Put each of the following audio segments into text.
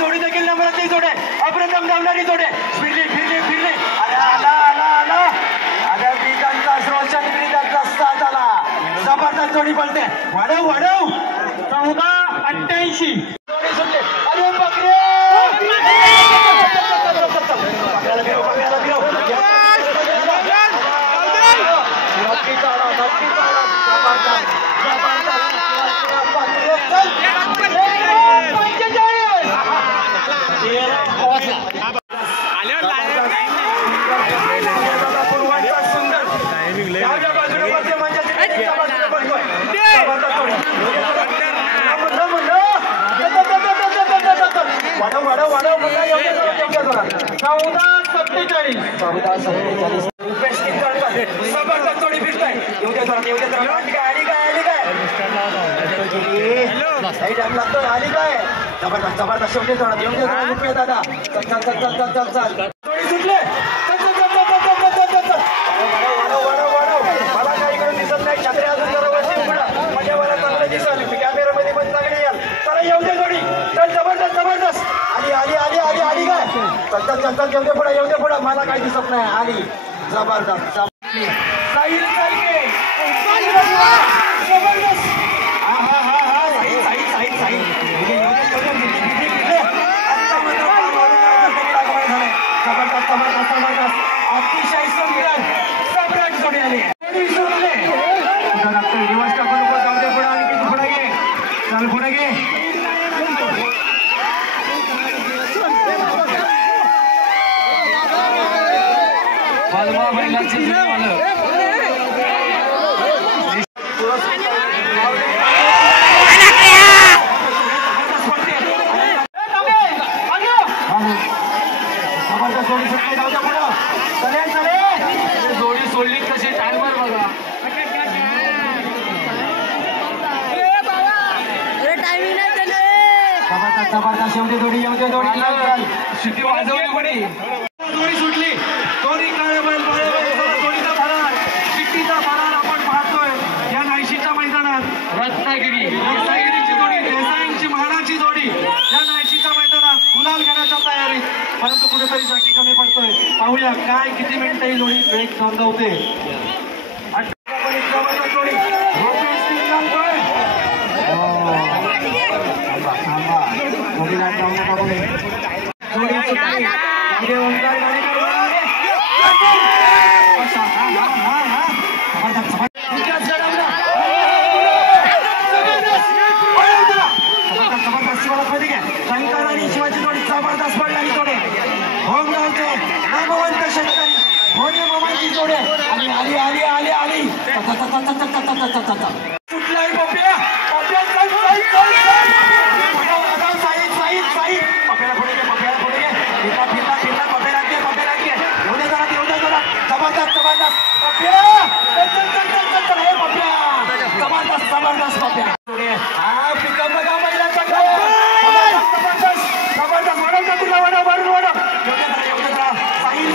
जोडी देखील नंबरातली जोडे अप्रथम धावणारी जोडे फिरली फिरली फिरली आला आला आला आल्या ब्रिटांचा रोशन ब्रिटांचा साथ आला जबरदस्त जोडी पळते वाढव वाढव 1488 जोडी सुटले अरे बकरे जबरदस्त शेवटी दादा सुटले मला काही इकडून दिसत नाही छत्री अजून जरा वरती पुढं म्हणजे मला चांगलं दिसल कॅमेरामध्ये पण चांगली याल चला येऊ दे जोडी चल जबरदस्त जबरदस्त आली आली आली आली आली काय चल चल चल येऊ दे पुढं मला काही दिसत नाही आली जबरदस्त अतिशय सुंदर सम्राट जोडी आली रिवर्स टाकू नको जाऊ दे पुढे आणि किती पुढे घे चल पुढे घे बलवा बैलाची जोडी सोडली कशी टाइमवर बघा जबरदस्त शेवटी जोडी येऊ दे जोडी शिटी वाजवली कोणी जोडी सुटली दोन्ही काळे बैल जोडीचा फरार शिट्टीचा फरार आपण पाहतोय या नायशीच्या मैदानात रत्नागिरीची जोडी देसाईंची महाराची जोडी या नायशीच्या मैदानात गुलाल घेण्याच्या तयारीत परंतु कुठेतरी जागी कमी पडतोय पाहूया काय किती मिनिटं ही जोडी वेग नोंदवते शंकर आणि शिवाजी जोडी जबरदस्त पडणारी जोडी भोगगावचे नामवंत शेतकरी भोने मामांची जोडी आणि आली आली आली आली कुठलाही पप्या पप्या पप्याला पुढे घे पप्याला पुढे घे फिरता फिरता फिरता पप्याला घे पप्याला घे एवढ्या जरा जबरदस्त जबरदस्त पप्या हे पप्या जबरदस्त जबरदस्त पप्या हा पिकअप बघा बैलाचा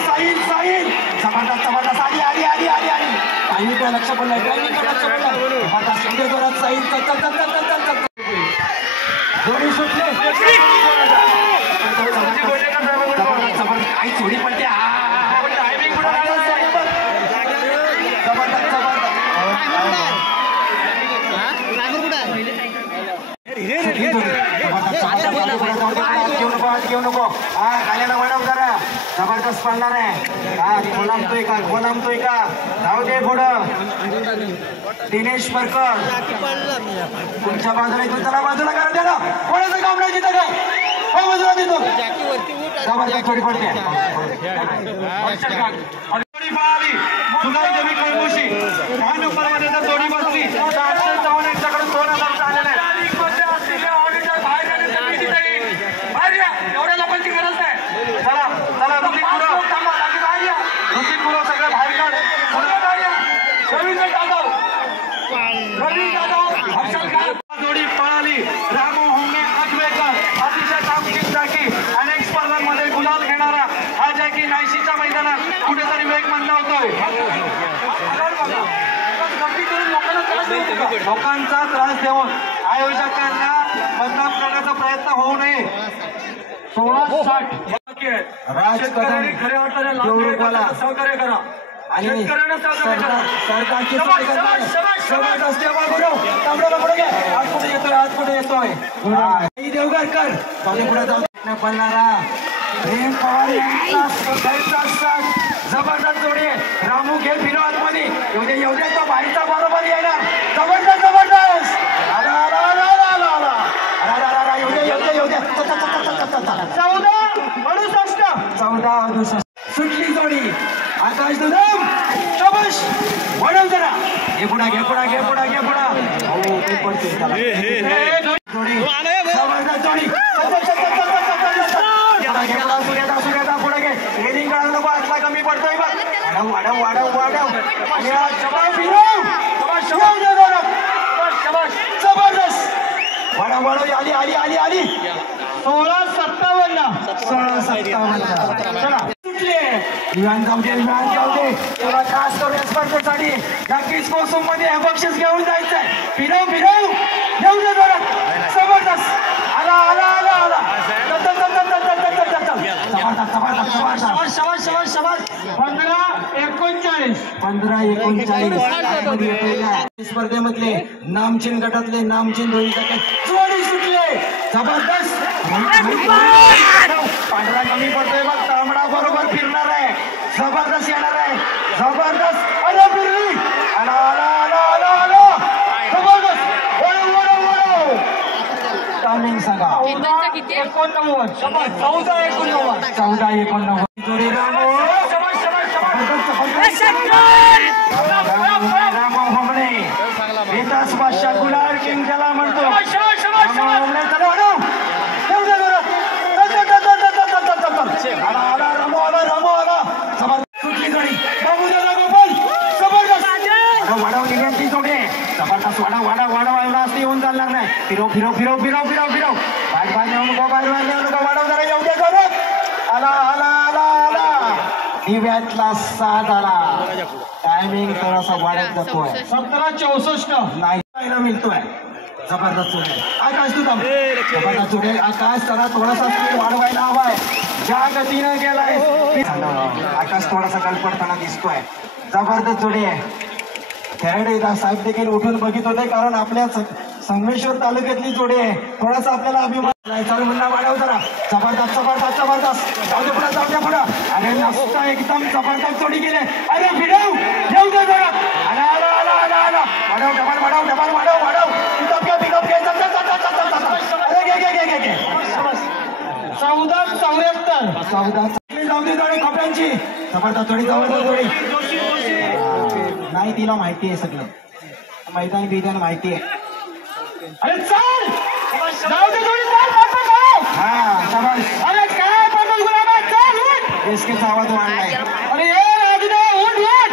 साहिल जबरदस्त जबरदस्त आली आली आली आली आली काही काय लक्ष पडलं लक्ष पडलं जबरदस्त एवढ्या जोरात साहिल चल जोडी सुटले जबरदस्त काही चोरी पडते घेऊ नको हा खाल्याला वाढव जरा जबरदस्त पडणार आहे हा बोलामतोय का जाऊ दे पुढं दिनेश परकर तुमच्या बाजूला इथून त्याला बाजूला करा द्या ना कोणाचं काम नाही तिथं काय बाजूला देतो जबरदस्त थोडी पडते देवी कळमुशी 10 नंबरमध्ये जर जोडी बसली तर 854 यांच्याकडून 2000 आलेले आहे एवढ्या लोकांची गरज नाही चला चला ऋतिक पुरं सगळं बाहेर काढ जोडी पळाली रामू होंगे आठवेकर अतिशय कामगिरी अनेक स्पर्धांमध्ये गुलाल घेणारा हा जॅकी नायशीच्या मैदानात कुठेतरी वेग मान लावतोय. लोकांचा त्रास देऊन आयोजकांना बदनाम करण्याचा प्रयत्न होऊ नये. 16:60 शेतकऱ्यांनी खऱ्या अर्थाने सहकार्य करा. शेतकऱ्यांना सहकार्य करा. सरकारची आज पुढे येतोय देवगरकर पुढे जाऊन पडणारा प्रेम पवार यांचा जबरदस्त जोडी. रामू घे फिरो आतमध्ये एवढ्या तो बाईचा बरोबर येणार. जबरदस्त जबरदस्त एवढ्या 14-68 सुटली जोडी. आकाश दुधम शबाश वडव जरा घे पुढा घे पुढा घे पुढा घे पुढा जोडी जबरदस्त जोडी. सुर्यादा पुढे घे. रेडिंग कळालं नको. आतला कमी पडतोय बघ. वाढव वाढव वाढव जबरदस्त वाढव वाढव. आली आली आली आली 16-57 चला सुटले. विमान जाऊ दे विमान जाऊ दे. तेव्हा खास करून स्पर्धेसाठी नक्कीच मोसम मध्ये हे बक्षीस घेऊन जायचंय. फिरव फिरव घेऊन दे जोरात. जबरदस्त आला आला आला आला. 15-39 स्पर्धेमधले नामचीन गटातले नामचीन जोडी सुटले. जबरदस्त पांढरा कमी पडतोय बघ. तांबडा बरोबर फिरणार आहे. जबरदस्त येणार आहे. जबरदस्त अरे फिरली. आला आला आला आला आला. जबरदस्त टायमिंग सांगा. 14-89 जोडी रामो होमणे बेतास बादशाह गुलाल किंग ज्याला म्हणतो. सुटली जोडी. वाढव निघेल ती जोडी. जबरदस्त वाढव वाढव वाढव एवढा असं येऊन चालणार नाही. फिरव फिरव फिरव फिरव फिरव फिरव बाहेर नेऊ नको बाहेर नेऊ नको. वाढव जरा येऊ दे जोरात. आला आला आला आला. दिव्यातला 7 आला. टायमिंग थोडासा वाढत जातोय. 17-64 नाही मिळतोय. जबरदस्त जोडे. आकाश तू थांब. जबरदस्त जोडे. आकाश जरा थोडासा स्पीड वाढवायला हवाय. ज्या गतीनं गेलाय आकाश थोडासा गलपडताना दिसतोय. जबरदस्त जोडे आहे. खेळाडू साहेब देखील उठून बघित होते कारण आपल्या संगमेश्वर तालुक्यातली जोडी आहे. थोडासा आपल्याला अभिमान चालू म्हणला. वाढव जरा. जबरदस्त जबरदस्त जबरदस्त. जाऊ दे पुढे जाऊ दे पुढे. अरे मस्त एकदम जबरदस्त जोडी गेले. अरे फिरव घेऊ दे जरा. आला आला आला आला आला. वाढव डबल वाढव डबल वाढव वाढव. पिकअप घे पिकअप घे. अरे घे घे घे घे घे. 14-74 जाऊ दे जोडी खोप्यांची. जबरदस्त जोडी जबरदस्त जोडी. नाही तिला माहिती आहे सगळं. मैदान बिदान माहिती आहे. अरे चल जाऊ दे जोडी. हा शाबास. अरे काय पडलं गुलाबा. चल उठ. एसकेचा आवाज वाढलाय. अरे ये राजूदा उठ उठ.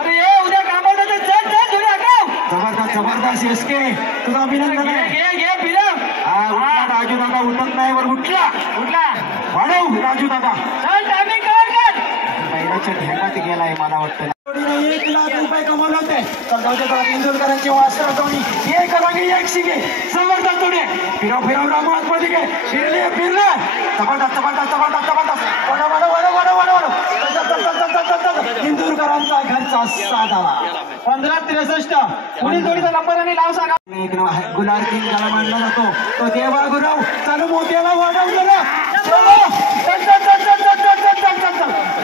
अरे ये उद्या कामाला जायचं. चल चल जोडी आकाव. जबरदस्त जबरदस्त एसके तुझं अभिनंदन आहे. घे घे फिरव. हा उठला राजू दादा. उठत नाही वर उठला उठला. वाढव राजू दादा. चल टायमिंग कव्हर कर. पहिल्याच्या ढेंगात गेलाय मला वाटतं. 1 लाख रुपये कमवले होते. इंदोरकरांची वास्त्र जोडी. एक रंगी एक शिगे. जबरदस्त जोडी. फिरव फिरव रामू आतमध्ये घे. फिरले फिरले. जबरदस्त जबरदस्त जबरदस्त जबरदस्त. वाढव वाढव वाढव वाढव वाढव. इंदोरकरांचा घरचा 7 आला. 15-63 पुढील जोडीचा नंबर आणि नाव सांगा. गुलाल किंग ज्याला मानला जातो तो देवा गुरव. चालू मोत्याला वाढव गेला.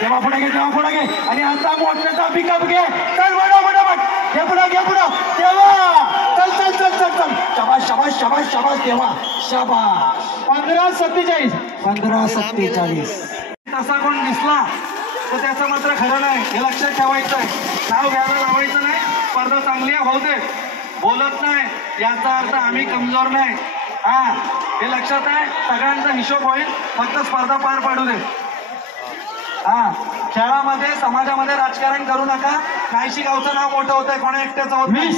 तेव्हा पुढे घे तेव्हा पुढे घे. आणि आता मोठ्याचा पिकअप घे. चल वाढव वाढव घे पुढे घे पुढे. तेव्हा चल चल चल चल चल. शाबाश शाबाश शाबाश शाबाश. तेव्हा शाबाश. 15-47 तसा कोण दिसला तर त्याचं मात्र खरं नाही. हे लक्षात ठेवायचं आहे. नाव घ्यायला लावायचं नाही. स्पर्धा चांगली आहे. होते बोलत नाही याचा अर्थ आम्ही कमजोर नाही. हा हे लक्षात आहे. सगळ्यांचा हिशोब होईल. फक्त स्पर्धा पार पाडू दे. हा खेळामध्ये समाजामध्ये राजकारण करू नका. नाहीशी गावचं नाव मोठं होतंय. कोणा एकट्याचं होत नाही.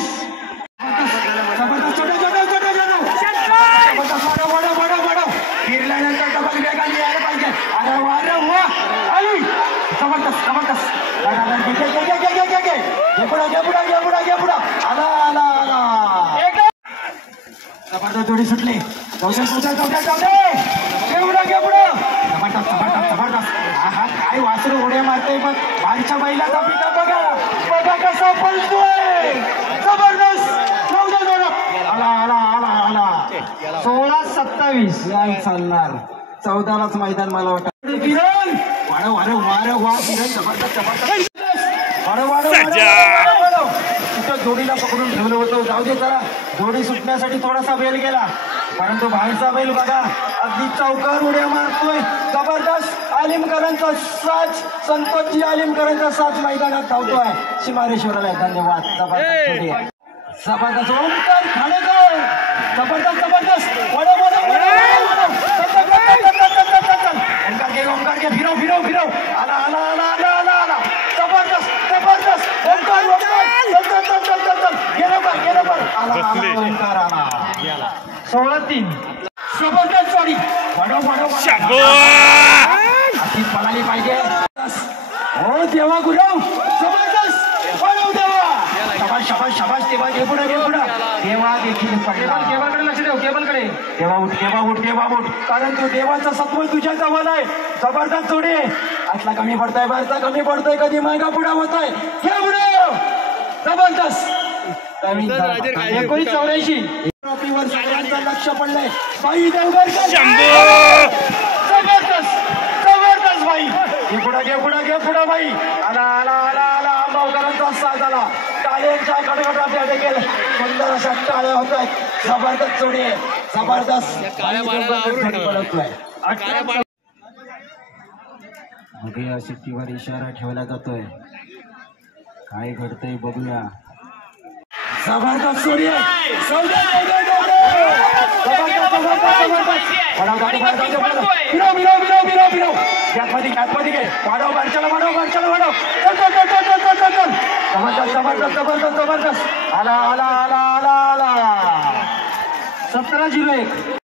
फिरल्यानंतर डबल वेगाने यायला पाहिजे. अरे वा रे वा. जबरदस्त जबरदस्त. आला आला आला जबरदस्त जोडी सुटली हा काय वासरू उड्या मारतोय पण मागच्या बैलाचा पिता बघा बघा कसा पळतोय जबरदस्त आला आला आला आला 16-27 नाही चालणार 14लाच मैदान मला वाटतं किरण वाढ वाढ वाढ वा किरण जबरदस्त वाढ वाढ कुठं जोडीला पकडून ठेवलं होतं जाऊ दे जरा जोडी सुटण्यासाठी थोडासा वेळ गेला परंतु बाहेरचा बैल बघा अगदी चौकार उड्या मारतोय जबरदस्त आलिमकरांचा साज संतोषजी आलिमकरांचा साज मैदानात धावतोय शिमारेश्वराला धन्यवाद जबरदस्त ओंकार खाणेकर जबरदस्त जबरदस्त ओंकार घे फिरव फिरव फिरव आला आला आला आला आला आला जबरदस्त जबरदस्त ओंकार ओंकार गेलं पर आला आला ओंकार आला 16-3 जबरदस्त जोडी वाढव वाढव अशी पळाली पाहिजे हो देवा गुरव जबरदस्त वाढव देवा शाबाश शाबाश शाबाश देवा घे पुढे देवा देखील पडला देवाकडे लक्ष देव केबलकडे देवा उठ देवा उठ कारण तू देवाचं सत्व तुझ्या जवळ आहे जबरदस्त जोडी आतला कमी पडताय बाहेरचा कमी पडतोय कधी मागा पुढा होतोय हे पुढे जबरदस्त 1984 ट्रॉफीवर सगळ्यांचं लक्ष पडलंय बाई देवगरकर जबरदस्त जबरदस्त बाई घे पुढे बाई आला आला आला आला आंबावकरांचा साथ आला टाळ्यांच्या कडकडाट देखील सुंदर अशा टाळ्या होत आहेत जबरदस्त जोडी आहे जबरदस्त बघूया शिट्टीवर इशारा ठेवला जातोय काय घडतंय बघूया जबरदस्त जोडी आहे मध्ये घे वाढव बारच्याला जबरदस्त आला 17-01